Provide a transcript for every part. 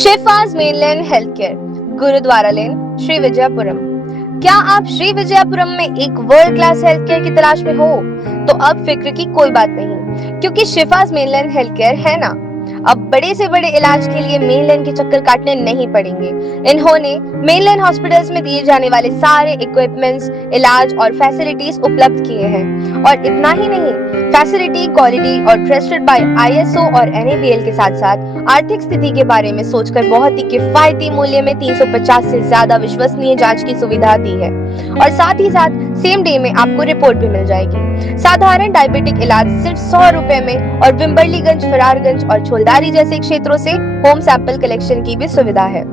शिफाज mainland health care, gurdwara लेन, श्री विजयपुरम। क्या आप श्री विजयपुरम में एक वर्ल्ड क्लास हेल्थ केयर की तलाश में हो? तो अब फिक्र की कोई बात नहीं, क्योंकि शिफाज मेनलैंड हेल्थ केयर है ना। अब बड़े से बड़े इलाज के लिए मेनलैंड के चक्कर काटने नहीं पड़ेंगे। इन्होंने मेनलैंड हॉस्पिटल्स में दिए जाने वाले सारे इक्विपमेंट्स, इलाज और फैसिलिटीज उपलब्ध किए हैं। और इतना ही नहीं, फैसिलिटी, क्वालिटी और ट्रस्टेड बाय ISO और NABL के साथ साथ आर्थिक स्थिति के बारे में सोचकर बहुत ही किफायती मूल्य में 350 से ज्यादा विश्वसनीय जांच की सुविधा दी है। और साथ ही साथ सेम डे में आपको रिपोर्ट भी मिल जाएगी। साधारण डायबिटिक इलाज सिर्फ 100 रुपए में और विम्बरलीगंज, फरारगंज और छोलदारी जैसे क्षेत्रों से होम सैंपल कलेक्शन की भी सुविधा है।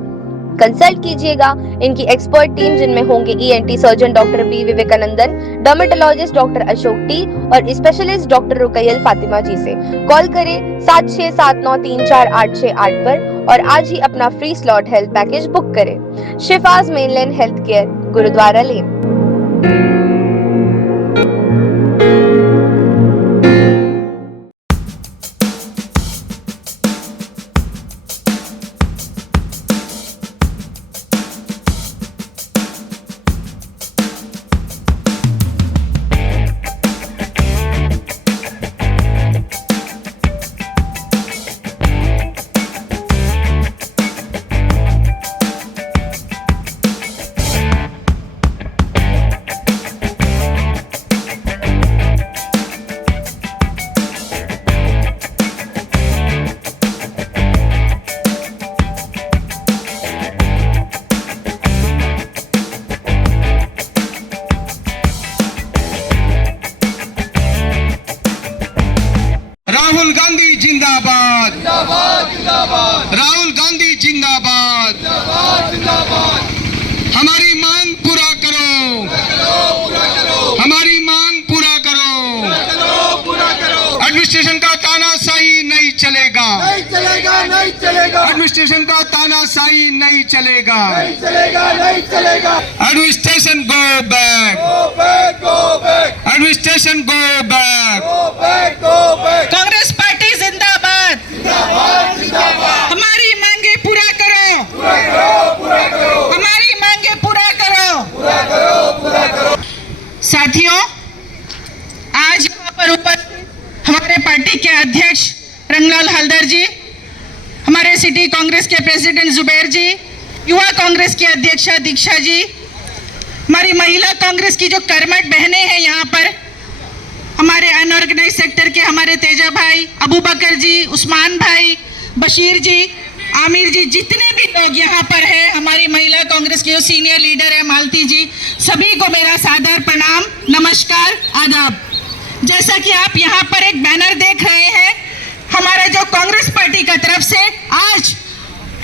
कंसल्ट कीजिएगा इनकी एक्सपर्ट टीम, जिनमें होंगे ENT surgeon doctor B Vivekanandan, dermatologist doctor Ashok T और स्पेशलिस्ट डॉक्टर रुकैयल फातिमा जी से। कॉल करें 76793486 पर और आज ही अपना free slot health package book करें। शिफाज मेनलैंड हेल्थ केयर, गुरुद्वारा लेन। राहुल गांधी जिंदाबाद, जिंदाबाद जिंदाबाद, राहुल गांधी जिंदाबाद। जिंदाबाद जिंदाबाद। हमारी मांग पूरा करो, पूरा करो, हमारी मांग पूरा करो। पूरा करो। एडमिनिस्ट्रेशन का तानाशाही नहीं चलेगा, नहीं चलेगा, नहीं चलेगा, एडमिनिस्ट्रेशन का तानाशाही नहीं चलेगा। नहीं चलेगा, नहीं चलेगा। Administration go back, go back, go back, administration go back. Go back, go back. Congress party जिंदाबाद, जिंदाबाद जिंदाबाद। हमारी मांगे पूरा करो, पूरा करो, पूरा करो, हमारी मांगे पूरा करो। पूरा करो, पूरा करो। साथियों, आज यहाँ पर उपस्थित हमारे पार्टी के अध्यक्ष रंगलाल हलदर जी, हमारे सिटी कांग्रेस के प्रेसिडेंट जुबैर जी, युवा कांग्रेस की अध्यक्षा दीक्षा जी, हमारी महिला कांग्रेस की जो कर्मठ बहनें हैं यहाँ पर, हमारे अनऑर्गेनाइज सेक्टर के हमारे तेजा भाई, अबू बकर जी, उस्मान भाई, बशीर जी, आमिर जी, जितने भी लोग यहाँ पर हैं, हमारी महिला कांग्रेस के जो सीनियर लीडर है मालती जी, सभी को मेरा सादर प्रणाम, नमस्कार, आदाब। जैसा कि आप यहाँ पर एक बैनर देख रहे हैं, हमारा जो कांग्रेस पार्टी का तरफ से आज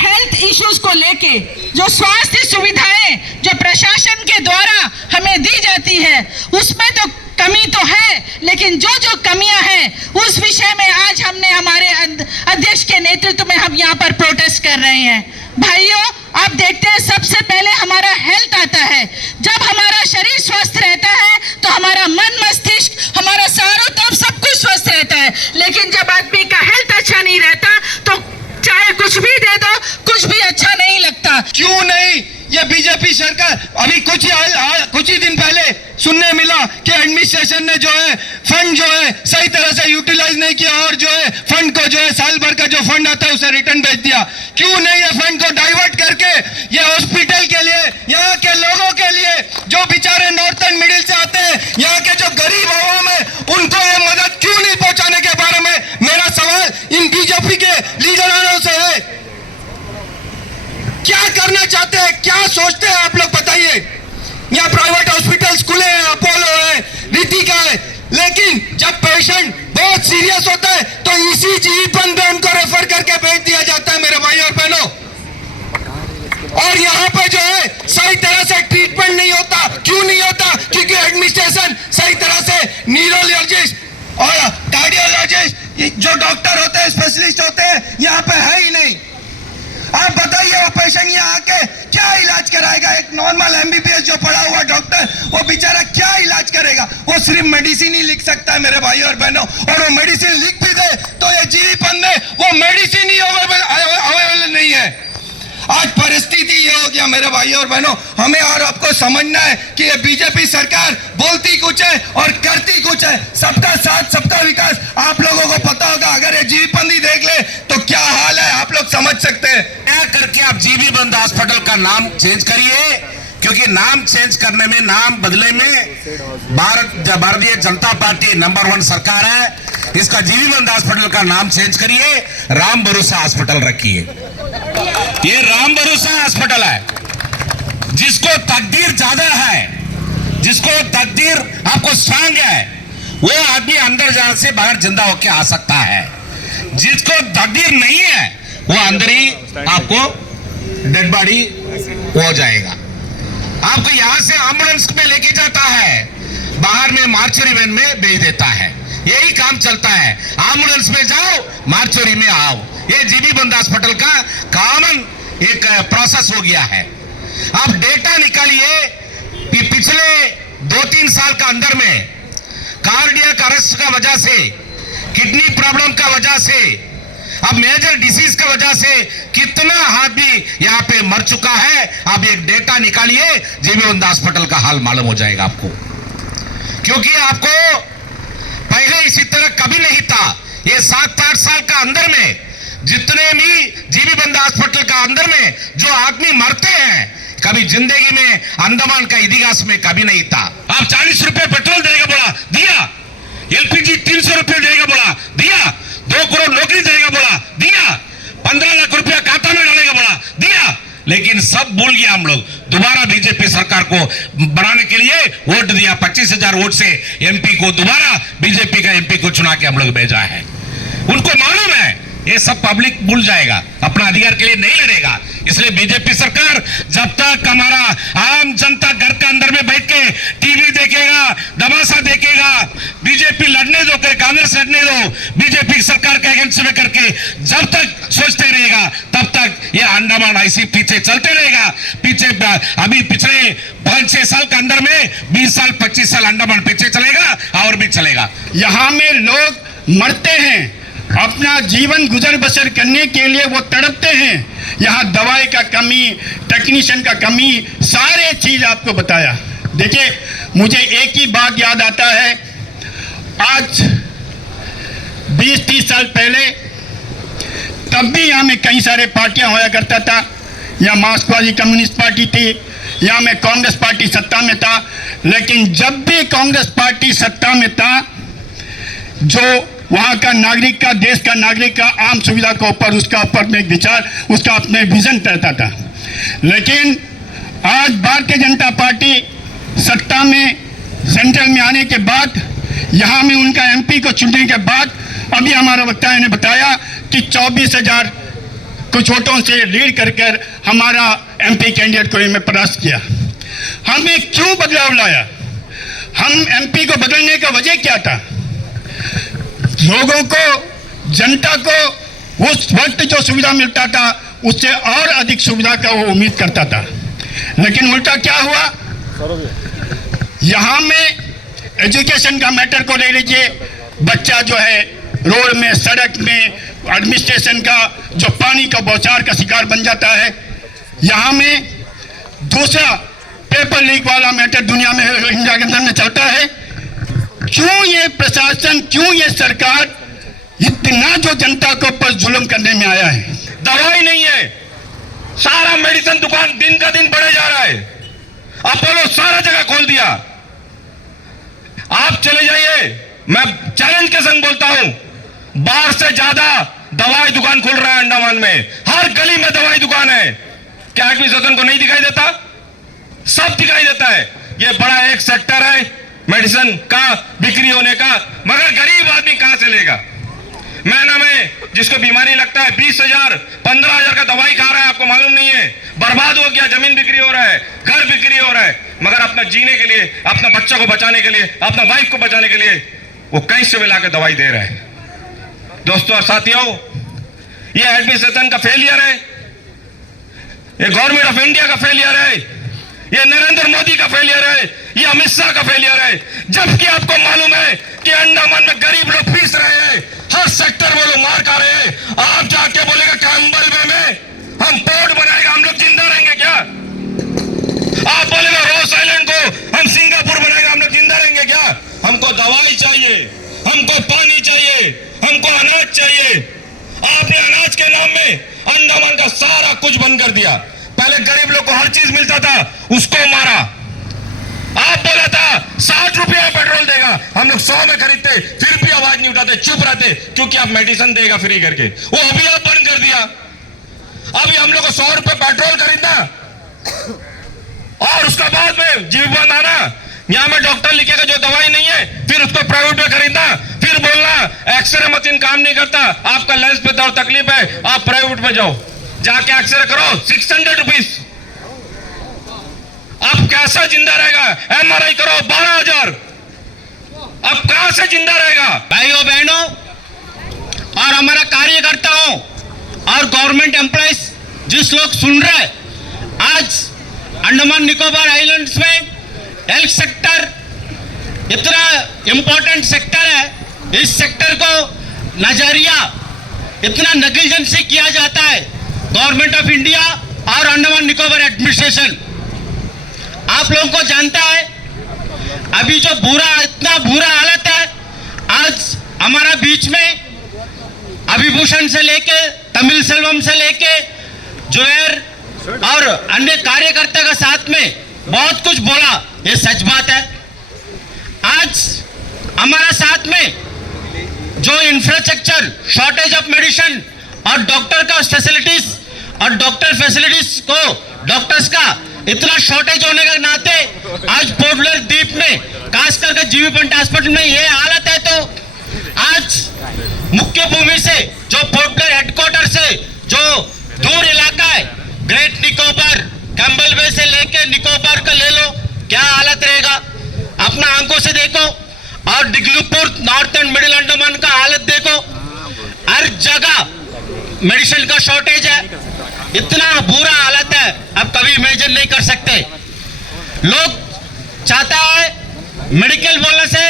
हेल्थ इश्यूज को लेके जो स्वास्थ्य सुविधाएं जो प्रशासन के द्वारा हमें दी जाती है, उसमें तो कमी तो है, लेकिन जो जो कमियां हैं उस विषय में आज हमने हमारे अध्यक्ष के नेतृत्व में हम यहाँ पर प्रोटेस्ट कर रहे हैं। भाइयों, आप देखते हैं सबसे पहले हमारा हेल्थ आता है। जब हमारा शरीर स्वस्थ रहता है तो हमारा मन, मस्तिष्क, हमारा चारों तरफ सब कुछ स्वस्थ रहता है। लेकिन जब आदमी का हेल्थ अच्छा नहीं रहता तो चाहे कुछ भी दे दो, कुछ भी अच्छा नहीं लगता। क्यों नहीं? ये बीजेपी सरकार, अभी कुछ ही दिन पहले सुनने मिला कि एडमिनिस्ट्रेशन ने जो है फंड जो है सही तरह से यूटिलाइज नहीं किया और जो है फंड को जो है साल भर का जो फंड आता है उसे रिटर्न भेज दिया। क्यों नहीं ये फंड को डाइवर्ट करके ये हॉस्पिटल के लिए, यहाँ के लोगों के लिए जो बेचारे नॉर्थर्न मिडिल से आते हैं, यहाँ के जो गरीब आवाम है, उनको ये मदद क्यों नहीं पहुंचाने के बारे में मेरा सवाल इन बीजेपी के लीडरों से है। क्या करना चाहते हैं, क्या सोचते हैं आप लोग बताइए। यहाँ प्राइवेट हॉस्पिटल्स खुले हैं, अपोलो है, ऋतिका है, लेकिन जब पेशेंट बहुत सीरियस होता है तो इसी जीवन में उनको रेफर करके भेज दिया जाता है मेरे भाई और बहनों। और यहाँ पे जो है सही तरह से ट्रीटमेंट नहीं होता। क्यों नहीं होता? क्योंकि एडमिनिस्ट्रेशन सही तरह से न्यूरोलॉजिस्ट और कार्डियोलॉजिस्ट जो डॉक्टर होते हैं, स्पेशलिस्ट होते हैं, यहाँ पे है ही नहीं। आप बताइए वो पेशेंट यहाँ आके क्या इलाज कराएगा? एक नॉर्मल MBBS जो पढ़ा हुआ डॉक्टर, वो बेचारा क्या इलाज करेगा? वो सिर्फ मेडिसिन ही लिख सकता है मेरे भाई और बहनों। और वो मेडिसिन लिख भी दे तो ये जीवन में वो मेडिसिन ही अवेलेबल नहीं है। आज परिस्थिति ये हो गया मेरे भाइयों और बहनों, हमें और आपको समझना है कि ये बीजेपी सरकार बोलती कुछ है और करती कुछ है। सबका साथ सबका विकास आप लोगों को पता होगा। अगर ये जीबीबंदी देख ले तो क्या हाल है आप लोग समझ सकते हैं। क्या करके आप जीबीबंद हॉस्पिटल का नाम चेंज करिए, क्योंकि नाम चेंज करने में, नाम बदले में भारतीय जनता पार्टी नंबर 1 सरकार है। इसका जीबीबंद हॉस्पिटल का नाम चेंज करिए, राम भरोसा हॉस्पिटल रखिए। ये राम भरोसा हॉस्पिटल है। जिसको तकदीर ज्यादा है, जिसको तकदीर आपको स्ट्रांग है, वो आदमी अंदर जाने से बाहर जिंदा होकर आ सकता है। जिसको तकदीर नहीं है वो अंदर ही आपको डेड बॉडी हो जाएगा। आपको यहां से एम्बुलेंस में लेके जाता है, बाहर में मार्चरी वैन में भेज देता है। यही काम चलता है, एम्बुलेंस में जाओ, मार्चरी में आओ। ये जीबीबंद हॉस्पिटल का कॉमन एक प्रोसेस हो गया है। आप डेटा निकालिए कि पिछले 2-3 साल का अंदर में कार्डियक अरेस्ट का वजह से, किडनी प्रॉब्लम का वजह से, अब मेजर डिसीज का वजह से कितना आदमी यहाँ पे मर चुका है। आप एक डेटा निकालिए, जीबीबंद हॉस्पिटल का हाल मालूम हो जाएगा आपको। क्योंकि आपको पहले इसी तरह कभी नहीं था। ये 7-8 साल का अंदर में जितने भी जीबीबंद हॉस्पिटल का अंदर में जो आदमी मरते हैं, कभी जिंदगी में अंडमान का इतिहास में कभी नहीं था। आप 40 रुपए पेट्रोल देगा बोला, दिया। एलपीजी 300 रुपए देगा बोला, दिया। 2 करोड़ नौकरी देगा बोला, दिया। 15 लाख रुपया खाता में डालेगा बोला, दिया। लेकिन सब भूल गया हम लोग। दोबारा बीजेपी सरकार को बनाने के लिए वोट दिया। 25,000 वोट से एमपी को दोबारा बीजेपी का एमपी को चुना के हम लोग भेजा है। उनको मालूम है ये सब पब्लिक भूल जाएगा, अपना अधिकार के लिए नहीं लड़ेगा। इसलिए बीजेपी सरकार जब तक हमारा आम जनता घर के अंदर में बैठ के टीवी देखेगा, तमाशा देखेगा, बीजेपी लड़ने दो, कांग्रेस लड़ने दो, बीजेपी सरकार के अगेंस्ट में करके जब तक सोचते रहेगा तब तक ये अंडमान ऐसी पीछे चलते रहेगा। पीछे अभी पिछले 5-6 साल के अंदर में 20 साल 25 साल अंडमान पीछे चलेगा और भी चलेगा। यहाँ में लोग मरते हैं, अपना जीवन गुजर बसर करने के लिए वो तड़पते हैं। यहाँ दवाई का कमी, टेक्नीशियन का कमी, सारे चीज आपको बताया। देखिए, मुझे एक ही बात याद आता है। आज 20-30 साल पहले तब भी यहाँ में कई सारे पार्टियां होया करता था। यहाँ मार्क्सवादी कम्युनिस्ट पार्टी थी, यहाँ में कांग्रेस पार्टी सत्ता में था। लेकिन जब भी कांग्रेस पार्टी सत्ता में था, जो वहाँ का नागरिक का, देश का नागरिक का आम सुविधा के ऊपर उसका ऊपर में विचार, उसका अपने विजन रहता था। लेकिन आज भारतीय जनता पार्टी सत्ता में, सेंट्रल में आने के बाद, यहाँ में उनका एमपी को चुनने के बाद, अभी हमारा वक्ता ने बताया कि 24,000 कुछ वोटों से लीड कर हमारा एमपी कैंडिडेट को इनमें परास्त किया। हमें क्यों बदलाव लाया? हम एमपी को बदलने का वजह क्या था? लोगों को, जनता को उस वक्त जो सुविधा मिलता था उससे और अधिक सुविधा का वो उम्मीद करता था। लेकिन उल्टा क्या हुआ? यहाँ में एजुकेशन का मैटर को ले लीजिए, बच्चा जो है रोड में, सड़क में, एडमिनिस्ट्रेशन का जो पानी का बौछार का शिकार बन जाता है। यहाँ में दूसरा पेपर लीक वाला मैटर दुनिया में, इंडिया के अंदर में चलता है। क्यों ये प्रशासन, क्यों ये सरकार इतना जो जनता के ऊपर जुल्म करने में आया है? दवाई नहीं है, सारा मेडिसिन दुकान दिन का दिन बढ़े जा रहा है। अपोलो सारा जगह खोल दिया। आप चले जाइए, मैं चैलेंज के संग बोलता हूं, बाहर से ज्यादा दवाई दुकान खुल रहा है अंडमान में। हर गली में दवाई दुकान है। क्या एडमिनिस्ट्रेशन को नहीं दिखाई देता? सब दिखाई देता है। ये बड़ा एक सेक्टर है मेडिसिन का बिक्री होने का, मगर गरीब आदमी कहां से लेगा? महीना में जिसको बीमारी लगता है 20,000 15,000 का दवाई खा रहा है, आपको मालूम नहीं है। बर्बाद हो गया, जमीन बिक्री हो रहा है, घर बिक्री हो रहा है, मगर अपना जीने के लिए, अपना बच्चों को बचाने के लिए, अपना वाइफ को बचाने के लिए वो कहीं से भी लाकर दवाई दे रहा है। दोस्तों और साथियों, ये एडमिनिस्ट्रेशन का फेलियर है, ये गवर्नमेंट ऑफ इंडिया का फेलियर है, ये नरेंद्र मोदी का फेलियर है, ये अमित शाह का फेलियर है। जबकि आपको मालूम है कि अंडमान में गरीब लोग पीस रहे हैं, हर सेक्टर में लोग मार खा रहे हैं। आप जाके बोलेगा कि अंबल में हम पोर्ट बनाएगा, हम देगा, हम लोग 100 में खरीदते फिर भी आवाज नहीं उठाते, चुप रहते, क्योंकि आप मेडिसिन देगा फ्री करके, वो अभी आप बंद कर दिया। अभी हम लोग को 100 रुपए पेट्रोल खरीदना और उसका बाद में जीवन आना, यहां में डॉक्टर लिखेगा जो दवाई नहीं है, फिर उसको प्राइवेट में खरीदना, फिर बोलना एक्सरे मशीन काम नहीं करता, आपका लेंस पे दर्द तकलीफ है, आप प्राइवेट में जाओ, जाके एक्सरे करो 600 रुपीज। अब कैसा जिंदा रहेगा? MRI करो 12,000, अब कहां से जिंदा रहेगा? भाइयों बहनों और हमारा कार्यकर्ताओं और गवर्नमेंट एम्प्लॉइज जिस लोग सुन रहे हैं, आज अंडमान निकोबार आइलैंड्स में हेल्थ सेक्टर इतना इंपॉर्टेंट सेक्टर है, इस सेक्टर को नजरिया इतना नेग्लिजेंसी किया जाता है गवर्नमेंट ऑफ इंडिया और अंडमान निकोबार एडमिनिस्ट्रेशन। आप लोगों को जानता है अभी जो इतना बुरा हालत है, आज हमारा बीच में अभिभूषण से लेके तमिल सेल्वम से लेके जुबैर और अन्य कार्यकर्ता के साथ में बहुत कुछ बोला, ये सच बात है। आज हमारा साथ में जो इंफ्रास्ट्रक्चर शॉर्टेज ऑफ मेडिसिन और डॉक्टर का फैसिलिटीज और डॉक्टर फैसिलिटीज को डॉक्टर्स का इतना शॉर्टेज होने के नाते आज पोर्ट ब्लेयर द्वीप में खास करके जीबी पंत हॉस्पिटल में ये हालत है, तो आज मुख्य भूमि से जो पोर्ट ब्लेयर हेडक्वार्टर से जो दूर इलाका है, ग्रेट निकोबार कैम्बल बे से लेके निकोबार का ले लो, क्या हालत रहेगा अपना आंखों से देखो। और डिग्लूपुर नॉर्थ एंड मिडिल अंडमान का हालत देखो, हर जगह मेडिसिन का शॉर्टेज है, इतना बुरा हालत है, अब कभी इमेजिन नहीं कर सकते। लोग चाहता है मेडिकल बोलने से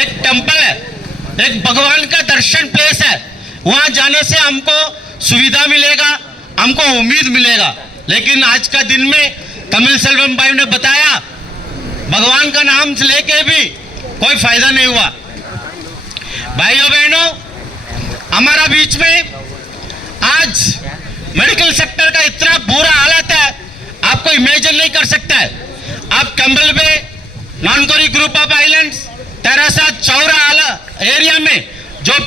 एक टेंपल है, एक भगवान का दर्शन प्लेस है, वहां जाने से हमको सुविधा मिलेगा, हमको उम्मीद मिलेगा। लेकिन आज का दिन में तमिल सेल्वम भाई ने बताया भगवान का नाम लेके भी कोई फायदा नहीं हुआ। भाइयों बहनों, हमारा बीच में आज मेडिकल सेक्टर का इतना बुरा हालत है, आपको इमेजिन नहीं कर सकता है। आप Campbell Bay Nancowry group of islands Teressa Chowra area में जो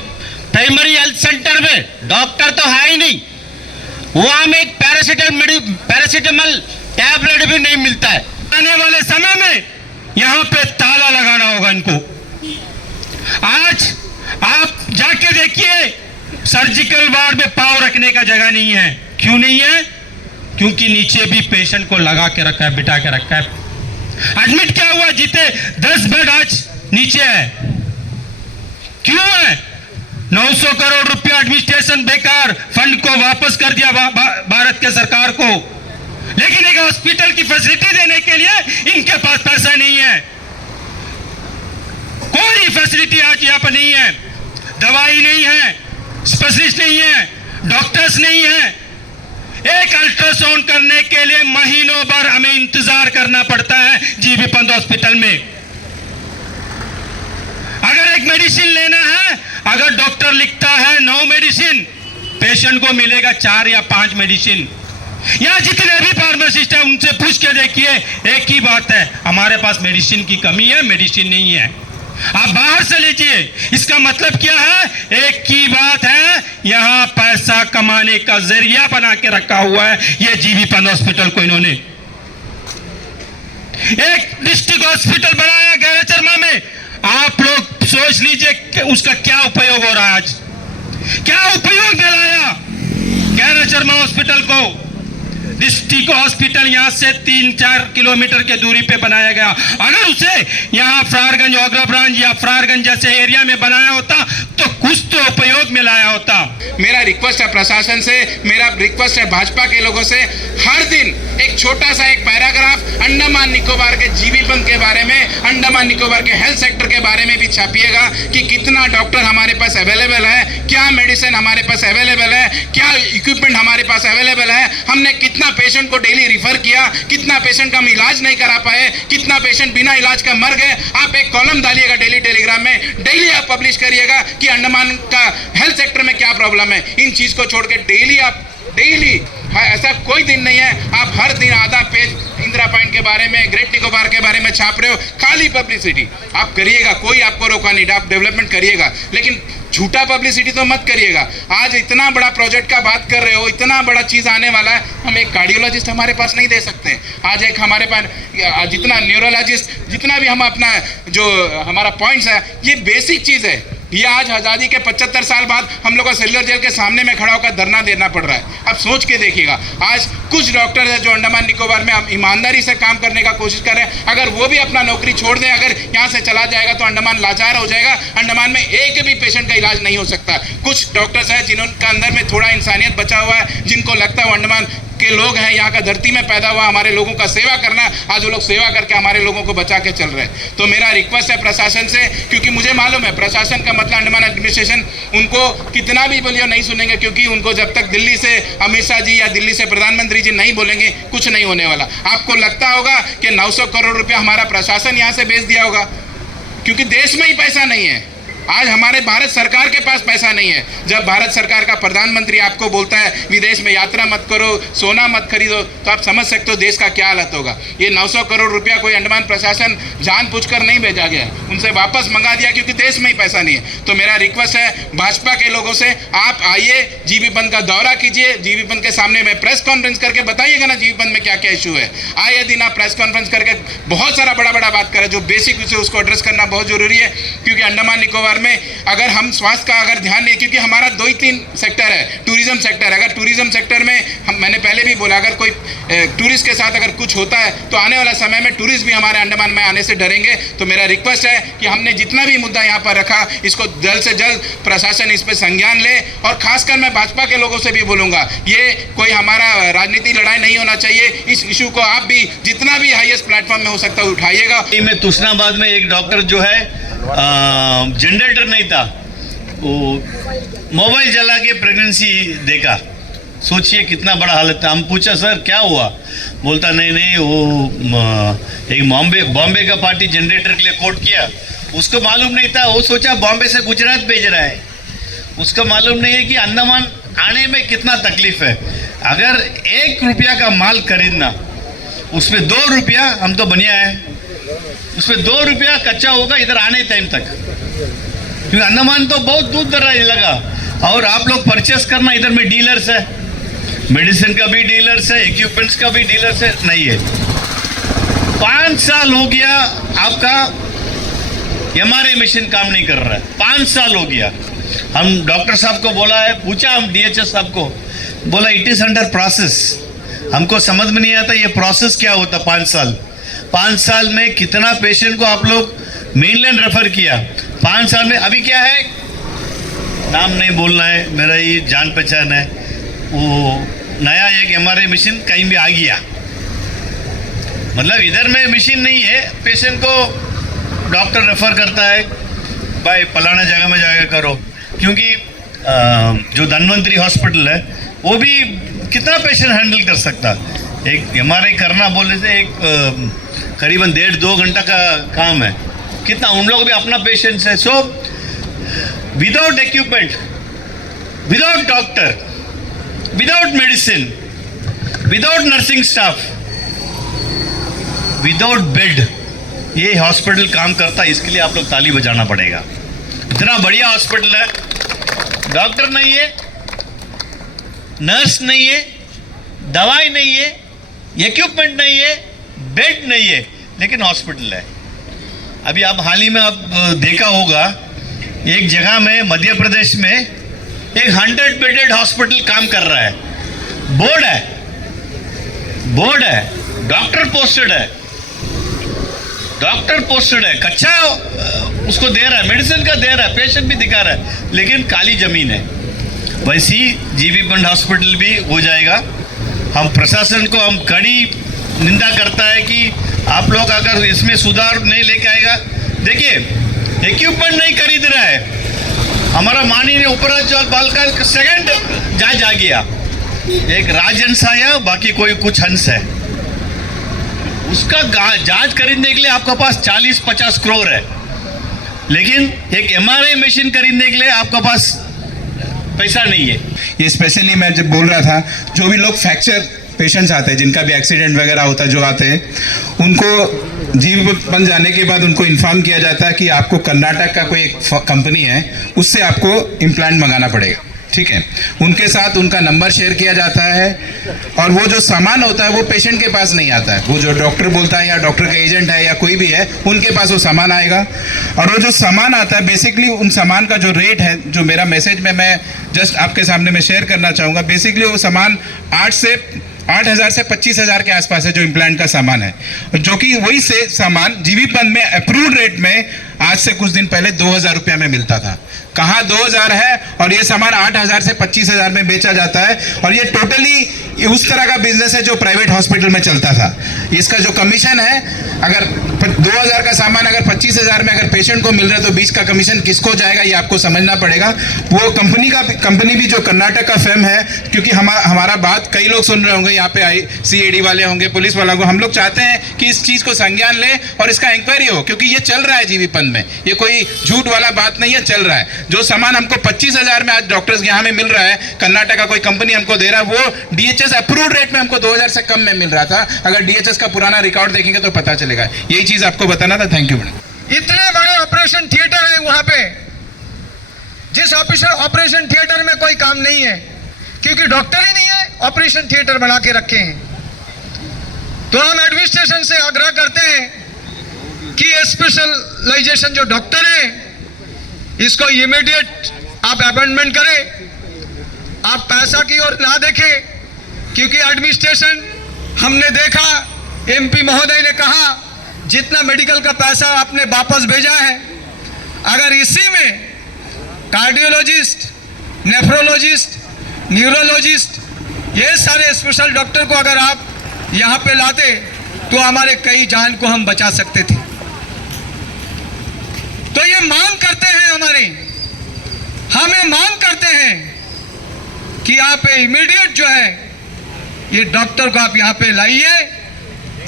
प्राइमरी हेल्थ सेंटर में डॉक्टर तो है ही नहीं, वहां में एक पैरासिटामोल टैबलेट भी नहीं मिलता है। आने वाले समय में यहां पे ताला लगाना होगा इनको। आज आप जाके देखिए सर्जिकल वार्ड में पांव रखने का जगह नहीं है। क्यों नहीं है? क्योंकि नीचे भी पेशेंट को लगा के रखा है, बिठा के रखा है। एडमिट क्या हुआ? जीते 10 बेड आज नीचे है। क्यों है? 900 करोड़ रुपया एडमिनिस्ट्रेशन बेकार फंड को वापस कर दिया भारत के सरकार को, लेकिन एक हॉस्पिटल की फैसिलिटी देने के लिए इनके पास पैसा नहीं है। कोई फैसिलिटी आज यहाँ पर नहीं है, दवाई नहीं है, स्पेशलिस्ट नहीं है, डॉक्टर्स नहीं है। एक अल्ट्रासाउंड करने के लिए महीनों भर हमें इंतजार करना पड़ता है जीबी पंत हॉस्पिटल में। अगर एक मेडिसिन लेना है, अगर डॉक्टर लिखता है 9 मेडिसिन, पेशेंट को मिलेगा 4 या 5 मेडिसिन। यहाँ जितने भी फार्मासिस्ट है उनसे पूछ के देखिए, एक ही बात है, हमारे पास मेडिसिन की कमी है, मेडिसिन नहीं है। आप बाहर से लीजिए। इसका मतलब क्या है? एक ही बात है, यहाँ पैसा कमाने का जरिया बना के रखा हुआ है ये जीबी पंत हॉस्पिटल को। इन्होंने एक डिस्ट्रिक्ट हॉस्पिटल बनाया गैराचरमा में, आप लोग सोच लीजिए उसका क्या उपयोग हो रहा है। आज क्या उपयोग दिलाया गैराचरमा हॉस्पिटल को? डिस्ट्रिक्ट हॉस्पिटल यहां से 3-4 किलोमीटर के दूरी पे बनाया गया। अगर उसे यहां फ्रारगंज ओगरा ब्रांच या फ्रारगंज जैसे एरिया में बनाया होता तो कुछ तो उपयोग में लाया होता। मेरा रिक्वेस्ट है प्रशासन से, मेरा रिक्वेस्ट है भाजपा के लोगों से, हर दिन एक छोटा सा एक पैराग्राफ अंडमान निकोबार के जीबी पंत के बारे में, अंडमान निकोबार के हेल्थ सेक्टर के बारे में भी छापिएगा कि कितना डॉक्टर हमारे पास अवेलेबल है, क्या मेडिसिन हमारे पास अवेलेबल है, क्या इक्विपमेंट हमारे पास अवेलेबल है, हमने कितना पेशेंट को डेली रिफर किया, कितना पेशेंट का हम इलाज नहीं करा पाए, कितना पेशेंट बिना इलाज का मर गए। आप एक कॉलम डालिएगा डेली टेलीग्राम में, डेली आप पब्लिश करिएगा कि अंडमान का हेल्थ सेक्टर में क्या प्रॉब्लम है। इन चीज को छोड़ के डेली आप ऐसा कोई दिन नहीं है, आप हर दिन आधा पेज इंदिरा पॉइंट के बारे में, ग्रेट निकोबार के बारे में छाप रहे हो, खाली पब्लिसिटी। आप करिएगा, कोई आपको रोका नहीं, आप डेवलपमेंट करिएगा, लेकिन झूठा पब्लिसिटी तो मत करिएगा। आज इतना बड़ा प्रोजेक्ट का बात कर रहे हो, इतना बड़ा चीज़ आने वाला है, हम एक कार्डियोलॉजिस्ट हमारे पास नहीं दे सकते। आज एक हमारे पास जितना न्यूरोलॉजिस्ट, जितना भी हम अपना जो हमारा पॉइंट्स है, ये बेसिक चीज़ है। ये आज आज़ादी के 75 साल बाद हम लोग को सेलुलर जेल के सामने में खड़ा होकर धरना देना पड़ रहा है। अब सोच के देखिएगा, आज कुछ डॉक्टर है जो अंडमान निकोबार में ईमानदारी से काम करने का कोशिश कर रहे हैं, अगर वो भी अपना नौकरी छोड़ दें, अगर यहाँ से चला जाएगा तो अंडमान लाचार हो जाएगा। अंडमान में एक भी पेशेंट का इलाज नहीं हो सकता। कुछ डॉक्टर्स हैं जिनका अंदर में थोड़ा इंसानियत बचा हुआ है, जिनको लगता है वो अंडमान के लोग हैं, यहाँ का धरती में पैदा हुआ, हमारे लोगों का सेवा करना, आज वो लोग सेवा करके हमारे लोगों को बचा के चल रहे हैं। तो मेरा रिक्वेस्ट है प्रशासन से, क्योंकि मुझे मालूम है प्रशासन का मतलब अंडमान एडमिनिस्ट्रेशन, उनको कितना भी बोलिए नहीं सुनेंगे, क्योंकि उनको जब तक दिल्ली से अमित शाह जी या दिल्ली से प्रधानमंत्री जी नहीं बोलेंगे, कुछ नहीं होने वाला। आपको लगता होगा कि 900 करोड़ रुपया हमारा प्रशासन यहाँ से भेज दिया होगा, क्योंकि देश में ही पैसा नहीं है। आज हमारे भारत सरकार के पास पैसा नहीं है। जब भारत सरकार का प्रधानमंत्री आपको बोलता है विदेश में यात्रा मत करो, सोना मत खरीदो, तो आप समझ सकते हो देश का क्या हालत होगा। ये 900 करोड़ रुपया कोई अंडमान प्रशासन जानबूझकर नहीं भेजा गया, उनसे वापस मंगा दिया, क्योंकि देश में ही पैसा नहीं है। तो मेरा रिक्वेस्ट है भाजपा के लोगों से, आप आइए, जीबी पंत का दौरा कीजिए, जीबी पंत के सामने में प्रेस कॉन्फ्रेंस करके बताइएगा ना जीबी पंत में क्या क्या इशू है। आए दिन आप प्रेस कॉन्फ्रेंस करके बहुत सारा बड़ा बात करें, जो बेसिक इशू उसको एड्रेस करना बहुत जरूरी है। क्योंकि अंडमान निकोबार में अगर हम स्वास्थ्य का अगर ध्यान नहीं, क्योंकि हमारा 2-3 सेक्टर है, टूरिज्म सेक्टर, अगर टूरिज्म सेक्टर में मैंने पहले भी बोला, अगर कोई टूरिस्ट के साथ अगर कुछ होता है तो आने वाला समय में टूरिस्ट भी हमारे अंडमान में आने से डरेंगे। तो मेरा रिक्वेस्ट है कि हमने जितना भी मुद्दा यहाँ पर रखा, इसको जल्द से जल्द प्रशासन इस पर संज्ञान ले। और खासकर मैं भाजपा के लोगों से भी बोलूँगा, ये कोई हमारा राजनीति लड़ाई नहीं होना चाहिए। इस इशू को आप भी जितना भी हाईएस्ट प्लेटफॉर्म में हो सकता है उठाइएगा। में तुष्नाबाद में एक डॉक्टर जो है जनरेटर नहीं था, वो मोबाइल जला के प्रेगनेंसी देखा। सोचिए कितना बड़ा हालत था। हम पूछा सर क्या हुआ, बोलता नहीं वो एक बॉम्बे का पार्टी जनरेटर के लिए कोट किया, उसको मालूम नहीं था, वो सोचा बॉम्बे से गुजरात भेज रहा है, उसको मालूम नहीं है कि अंडमान आने में कितना तकलीफ है। अगर 1 रुपया का माल खरीदना, उसमें 2 रुपया, हम तो बनिया है, उसमें 2 रुपया कच्चा होगा इधर आने टाइम तक, क्योंकि अंडमान तो बहुत दूर दर लगा। और आप लोग परचेस करना, इधर में डीलर्स है, मेडिसिन का भी डीलर्स है, इक्विपमेंट्स का भी डीलर्स है, नहीं है। 5 साल हो गया आपका एमआरआई मशीन काम नहीं कर रहा है, 5 साल हो गया। हम डॉक्टर साहब को बोला है, पूछा हम डीएचएस साहब को, बोला इट इज अंडर प्रोसेस। हमको समझ में नहीं आता ये प्रोसेस क्या होता। 5 साल में कितना पेशेंट को आप लोग मेनलैंड रेफर किया, 5 साल में। अभी क्या है, नाम नहीं बोलना है, मेरा ये जान पहचान है, वो नया एक एमआरआई मशीन कहीं भी आ गया, मतलब इधर में मशीन नहीं है, पेशेंट को डॉक्टर रेफर करता है, भाई फलाना जगह में जाकर करो। क्योंकि जो धन्वंतरी हॉस्पिटल है वो भी कितना पेशेंट हैंडल कर सकता, एक एमआरआई करना बोलने से एक करीबन 1.5-2 घंटा का काम है, कितना उन लोग भी अपना पेशेंट्स है। So without equipment, without doctor, without medicine, without nursing staff, without bed, ये हॉस्पिटल काम करता है। इसके लिए आप लोग ताली बजाना पड़ेगा। इतना बढ़िया हॉस्पिटल है, डॉक्टर नहीं है, नर्स नहीं है, दवाई नहीं है, इक्विपमेंट नहीं है, बेड नहीं है, लेकिन हॉस्पिटल है। अभी आप हाल ही में आप देखा होगा, एक जगह में मध्य प्रदेश में एक 100 बेडेड हॉस्पिटल काम कर रहा है, बोर्ड है, डॉक्टर पोस्टेड है, कच्चा उसको दे रहा है, मेडिसिन का दे रहा है, पेशेंट भी दिखा रहा है, लेकिन काली जमीन है। वैसी जीबी पंत हॉस्पिटल भी हो जाएगा। हम प्रशासन को हम कड़ी निंदा करता है कि आप लोग अगर इसमें सुधार नहीं लेके आएगा। देखिए इक्विपमेंट नहीं खरीद रहा है, हमारा माननीय उपराज्यपाल बालका सेकंड जज आ गया, एक राजहंस आया, बाकी कोई कुछ हंस है, उसका जांच खरीदने के लिए आपके पास 40-50 करोड़ है, लेकिन एक एमआरआई मशीन खरीदने के लिए आपके पास पैसा नहीं है। ये स्पेशली मैं जब बोल रहा था, जो भी लोग फ्रैक्चर पेशेंट्स आते हैं, जिनका भी एक्सीडेंट वगैरह होता है, जो आते हैं, उनको जीवन बन जाने के बाद उनको इन्फॉर्म किया जाता है कि आपको कर्नाटक का कोई एक कंपनी है, उससे आपको इम्प्लांट मंगाना पड़ेगा, ठीक है। उनके साथ उनका नंबर शेयर किया जाता है और वो जो सामान होता है वो पेशेंट के पास नहीं आता है, वो जो डॉक्टर बोलता है या डॉक्टर का एजेंट है या कोई भी है, उनके पास वो सामान आएगा। और वो जो सामान आता है, बेसिकली उन सामान का जो रेट है, जो मेरा मैसेज में मैं जस्ट आपके सामने मैं शेयर करना चाहूँगा, बेसिकली वो सामान 8,000 से 25,000 के आसपास है, जो इम्प्लांट का सामान है, जो कि वही से सामान जीवीपन में अप्रूव्ड रेट में आज से कुछ दिन पहले 2,000 रुपया में मिलता था। कहाँ 2,000 है और ये सामान 8,000 से 25,000 में बेचा जाता है। और ये टोटली उस तरह का बिजनेस है जो प्राइवेट हॉस्पिटल में चलता था। इसका जो कमीशन है, अगर 2,000 का सामान अगर 25,000 में अगर पेशेंट को मिल रहा है तो 20 का कमीशन किसको जाएगा, ये आपको समझना पड़ेगा। वो कंपनी भी जो कर्नाटक का फेम है, क्योंकि हमारा बात कई लोग सुन रहे होंगे, यहाँ पे CAD वाले होंगे, पुलिस वाला होगा, हम लोग चाहते हैं कि इस चीज़ को संज्ञान ले और इसका इंक्वायरी हो, क्योंकि ये चल रहा है जीवीपन में, ये कोई झूठ वाला बात नहीं है, चल रहा है। जो सामान हमको 25,000 में आज डॉक्टर्स के यहाँ में मिल रहा है, कर्नाटक का कोई कंपनी हमको दे रहा है, वो DHS अप्रूव्ड रेट में हमको 2,000 से कम में मिल रहा था। अगर DHS का पुराना रिकॉर्ड देखेंगे तो पता चलेगा। यही चीज आपको बताना था। Thank you madam. इतने बड़े ऑपरेशन थिएटर है वहां पे, जिस ऑपरेशन थिएटर में कोई काम नहीं है, क्योंकि डॉक्टर ही नहीं है, ऑपरेशन थिएटर बना के रखे हैं। तो हम एडमिनिस्ट्रेशन से आग्रह करते हैं कि स्पेशलाइजेशन जो डॉक्टर है, इसको इमीडिएट आप अपॉइंटमेंट करें, आप पैसा की ओर ना देखें, क्योंकि एडमिनिस्ट्रेशन हमने देखा, MP महोदय ने कहा जितना मेडिकल का पैसा आपने वापस भेजा है, अगर इसी में कार्डियोलॉजिस्ट, नेफ्रोलॉजिस्ट, न्यूरोलॉजिस्ट, ये सारे स्पेशल डॉक्टर को अगर आप यहाँ पे लाते तो हमारे कई जान को हम बचा सकते थे। तो ये मांग करते हैं, हमें मांग करते हैं कि आप इमीडिएट जो है ये डॉक्टर को आप यहाँ पे लाइए,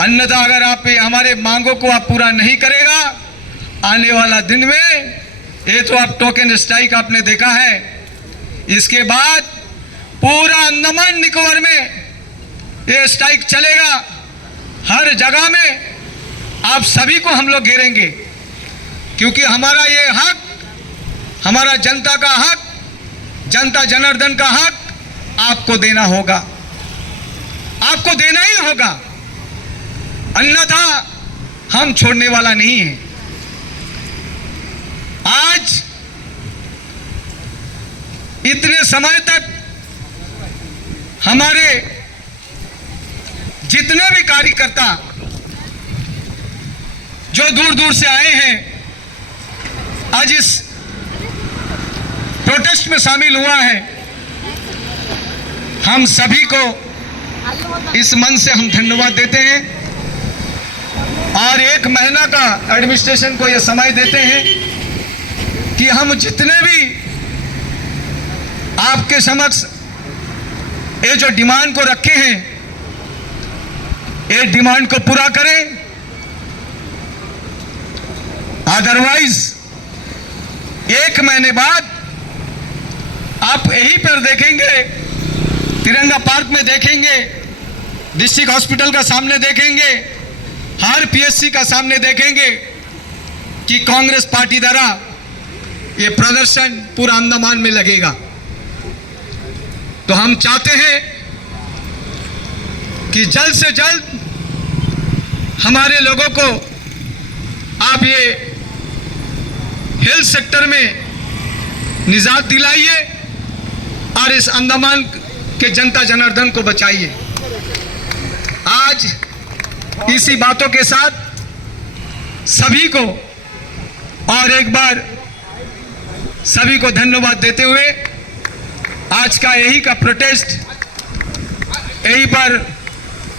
अन्यथा अगर आप हमारे मांगों को आप पूरा नहीं करेगा, आने वाला दिन में ये तो आप टोकन स्ट्राइक आपने देखा है, इसके बाद पूरा अंडमान निकोबार में ये स्ट्राइक चलेगा, हर जगह में आप सभी को हम लोग घेरेंगे, क्योंकि हमारा ये हक, हमारा जनता का हक, जनता जनार्दन का हक आपको देना होगा, आपको देना ही होगा, अन्यथा हम छोड़ने वाला नहीं है। आज इतने समय तक हमारे जितने भी कार्यकर्ता जो दूर दूर से आए हैं, आज इस प्रोटेस्ट में शामिल हुआ है, हम सभी को इस मन से हम धन्यवाद देते हैं और 1 महीना का एडमिनिस्ट्रेशन को यह समय देते हैं कि हम जितने भी आपके समक्ष ये जो डिमांड को रखे हैं, ये डिमांड को पूरा करें, अदरवाइज 1 महीने बाद आप यहीं पर देखेंगे, तिरंगा पार्क में देखेंगे, डिस्ट्रिक्ट हॉस्पिटल का सामने देखेंगे, हर PSC का सामने देखेंगे कि कांग्रेस पार्टी द्वारा ये प्रदर्शन पूरा अंडमान में लगेगा। तो हम चाहते हैं कि जल्द से जल्द हमारे लोगों को आप ये हेल्थ सेक्टर में निजात दिलाइए और इस अंडमान के जनता जनार्दन को बचाइए। आज इसी बातों के साथ सभी को और एक बार सभी को धन्यवाद देते हुए आज का यही का प्रोटेस्ट यहीं पर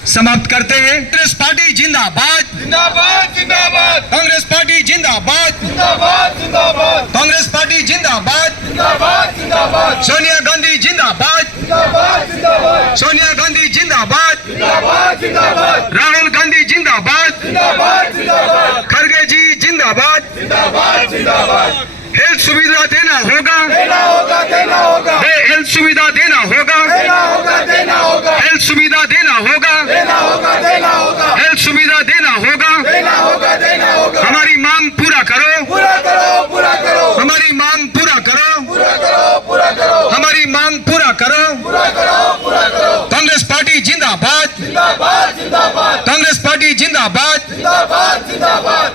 समाप्त करते हैं। कांग्रेस पार्टी जिंदाबाद, जिंदाबाद जिंदाबाद, कांग्रेस पार्टी जिंदाबाद, जिंदाबाद जिंदाबाद, कांग्रेस पार्टी जिंदाबाद, जिंदाबाद जिंदाबाद, सोनिया गांधी जिंदाबाद, जिंदाबाद जिंदाबाद, सोनिया गांधी जिंदाबाद, जिंदाबाद जिंदाबाद, राहुल गांधी जिंदाबाद, जिंदाबाद जिंदाबाद, खड़गे जी जिंदाबाद, जिंदाबाद जिंदाबाद, हेल्थ हेल्थ सुविधा देना होगा, देना होगा, देना होगा, हेल्थ सुविधा देना होगा, देना होगा, देना होगा, हेल्थ सुविधा देना होगा, देना होगा, देना होगा, हेल्थ सुविधा देना होगा। देना होगा, देना होगा। हमारी मांग पूरा करो, पूरा करो, पूरा करो, हमारी मांग पूरा करो, पूरा करो, पूरा करो, हमारी मांग पूरा करो। पूरा करो, पूरा करो। कांग्रेस पार्टी जिंदाबाद, जिंदाबाद, जिंदाबाद, कांग्रेस पार्टी जिंदाबाद। जिंदाबाद, जिंदाबाद।